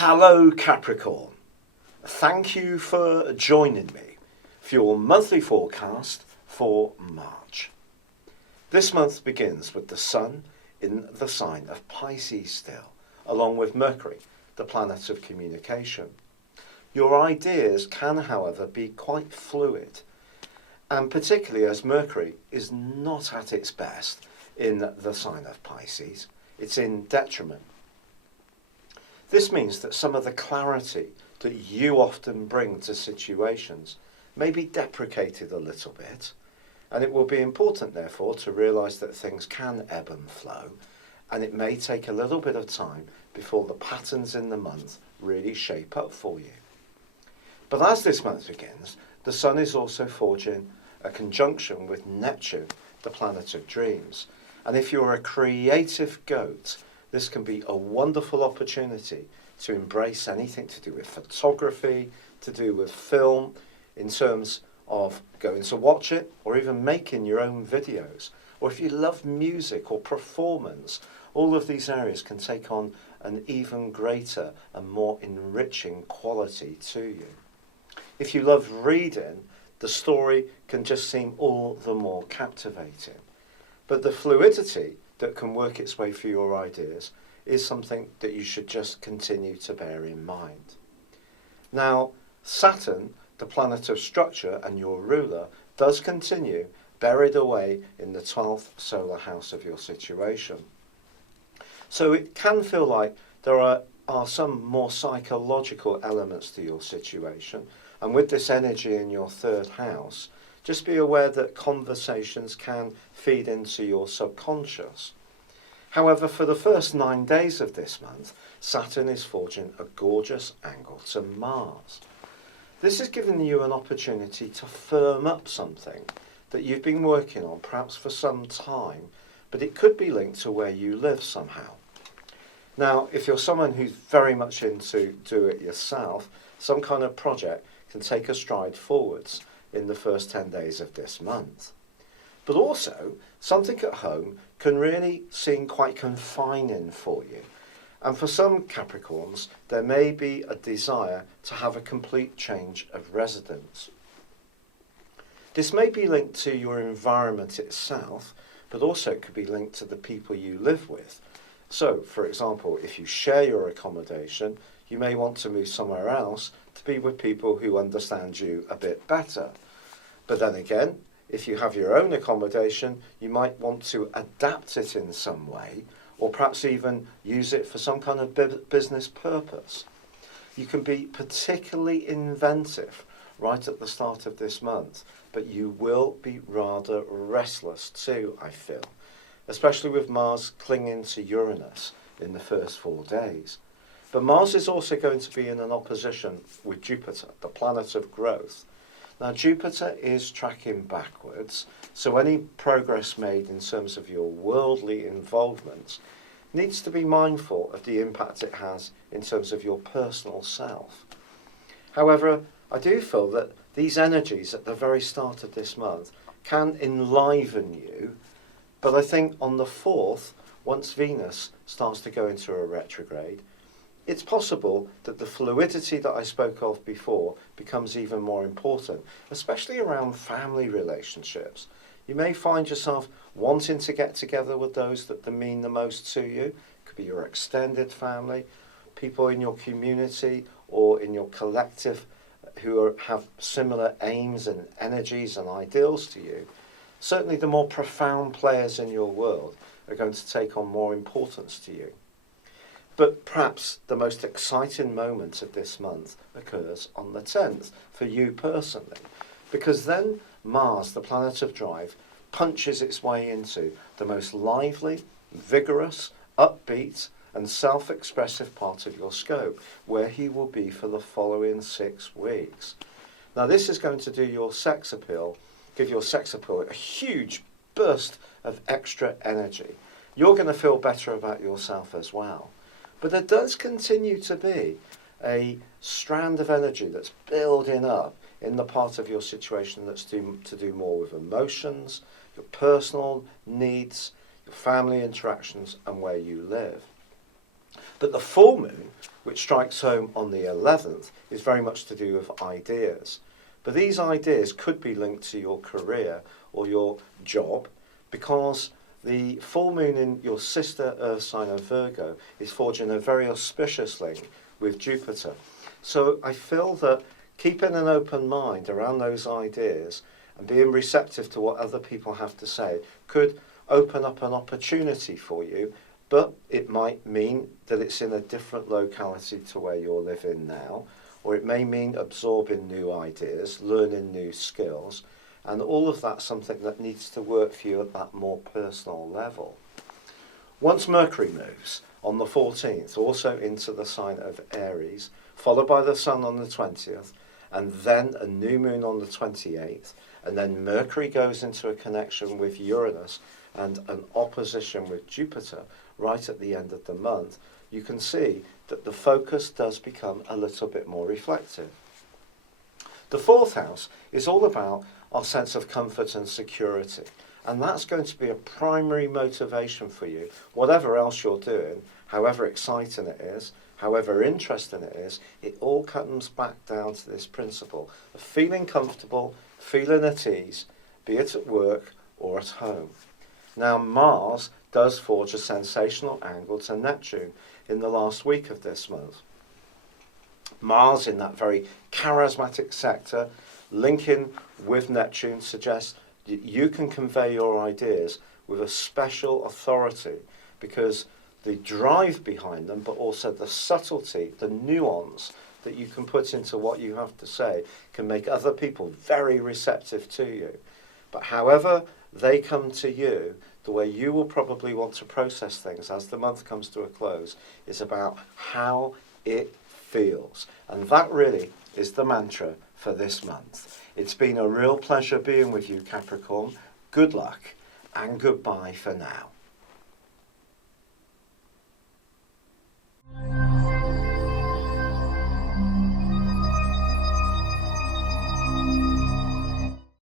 Hello Capricorn, thank you for joining me for your monthly forecast for March. This month begins with the Sun in the sign of Pisces still, along with Mercury, the planet of communication. Your ideas can, however, be quite fluid, and particularly as Mercury is not at its best in the sign of Pisces, it's in detriment. This means that some of the clarity that you often bring to situations may be deprecated a little bit, and it will be important therefore to realise that things can ebb and flow, and it may take a little bit of time before the patterns in the month really shape up for you. But as this month begins, the Sun is also forging a conjunction with Neptune, the planet of dreams, and if you're a creative goat, this can be a wonderful opportunity to embrace anything to do with photography, to do with film, in terms of going to watch it, or even making your own videos. Or if you love music or performance, all of these areas can take on an even greater and more enriching quality to you. If you love reading, the story can just seem all the more captivating. But the fluidity that can work its way through your ideas is something that you should just continue to bear in mind. Now, Saturn, the planet of structure and your ruler, does continue buried away in the 12th solar house of your situation. So it can feel like there are some more psychological elements to your situation, and with this energy in your third house, just be aware that conversations can feed into your subconscious. However, for the first 9 days of this month, Saturn is forging a gorgeous angle to Mars. This is giving you an opportunity to firm up something that you've been working on perhaps for some time, but it could be linked to where you live somehow. Now, if you're someone who's very much into do it yourself, some kind of project can take a stride forwards in the first 10 days of this month. But also, something at home can really seem quite confining for you. And for some Capricorns, there may be a desire to have a complete change of residence. This may be linked to your environment itself, but also it could be linked to the people you live with. So, for example, if you share your accommodation, you may want to move somewhere else to be with people who understand you a bit better. But then again, if you have your own accommodation, you might want to adapt it in some way, or perhaps even use it for some kind of business purpose. You can be particularly inventive right at the start of this month, but you will be rather restless too, I feel, especially with Mars clinging to Uranus in the first 4 days. But Mars is also going to be in an opposition with Jupiter, the planet of growth. Now, Jupiter is tracking backwards, so any progress made in terms of your worldly involvement needs to be mindful of the impact it has in terms of your personal self. However, I do feel that these energies at the very start of this month can enliven you, but I think on the 4th, once Venus starts to go into a retrograde, it's possible that the fluidity that I spoke of before becomes even more important, especially around family relationships. You may find yourself wanting to get together with those that mean the most to you. It could be your extended family, people in your community or in your collective who have similar aims and energies and ideals to you. Certainly the more profound players in your world are going to take on more importance to you. But perhaps the most exciting moment of this month occurs on the 10th, for you personally, because then Mars, the planet of drive, punches its way into the most lively, vigorous, upbeat and self-expressive part of your scope, where he will be for the following 6 weeks. Now this is going to do your sex appeal, give your sex appeal a huge burst of extra energy. You're going to feel better about yourself as well. But there does continue to be a strand of energy that's building up in the part of your situation that's to do more with emotions, your personal needs, your family interactions, and where you live. But the full moon, which strikes home on the 11th, is very much to do with ideas. But these ideas could be linked to your career or your job, because the full moon in your sister Earth sign of Virgo is forging a very auspicious link with Jupiter. So I feel that keeping an open mind around those ideas and being receptive to what other people have to say could open up an opportunity for you, but it might mean that it's in a different locality to where you're living now, or it may mean absorbing new ideas, learning new skills, and all of that's something that needs to work for you at that more personal level. Once Mercury moves on the 14th, also into the sign of Aries, followed by the Sun on the 20th, and then a new moon on the 28th, and then Mercury goes into a connection with Uranus and an opposition with Jupiter right at the end of the month, you can see that the focus does become a little bit more reflective. The fourth house is all about our sense of comfort and security, and that's going to be a primary motivation for you, whatever else you're doing, however exciting it is, however interesting it is. It all comes back down to this principle of feeling comfortable, feeling at ease, be it at work or at home. Now, Mars does forge a sensational angle to Neptune in the last week of this month. Mars, in that very charismatic sector, linking with Neptune, suggests that you can convey your ideas with a special authority, because the drive behind them, but also the subtlety, the nuance that you can put into what you have to say, can make other people very receptive to you. But however they come to you, the way you will probably want to process things as the month comes to a close is about how it feels. And that really is the mantra for this month. It's been a real pleasure being with you, Capricorn. Good luck and goodbye for now.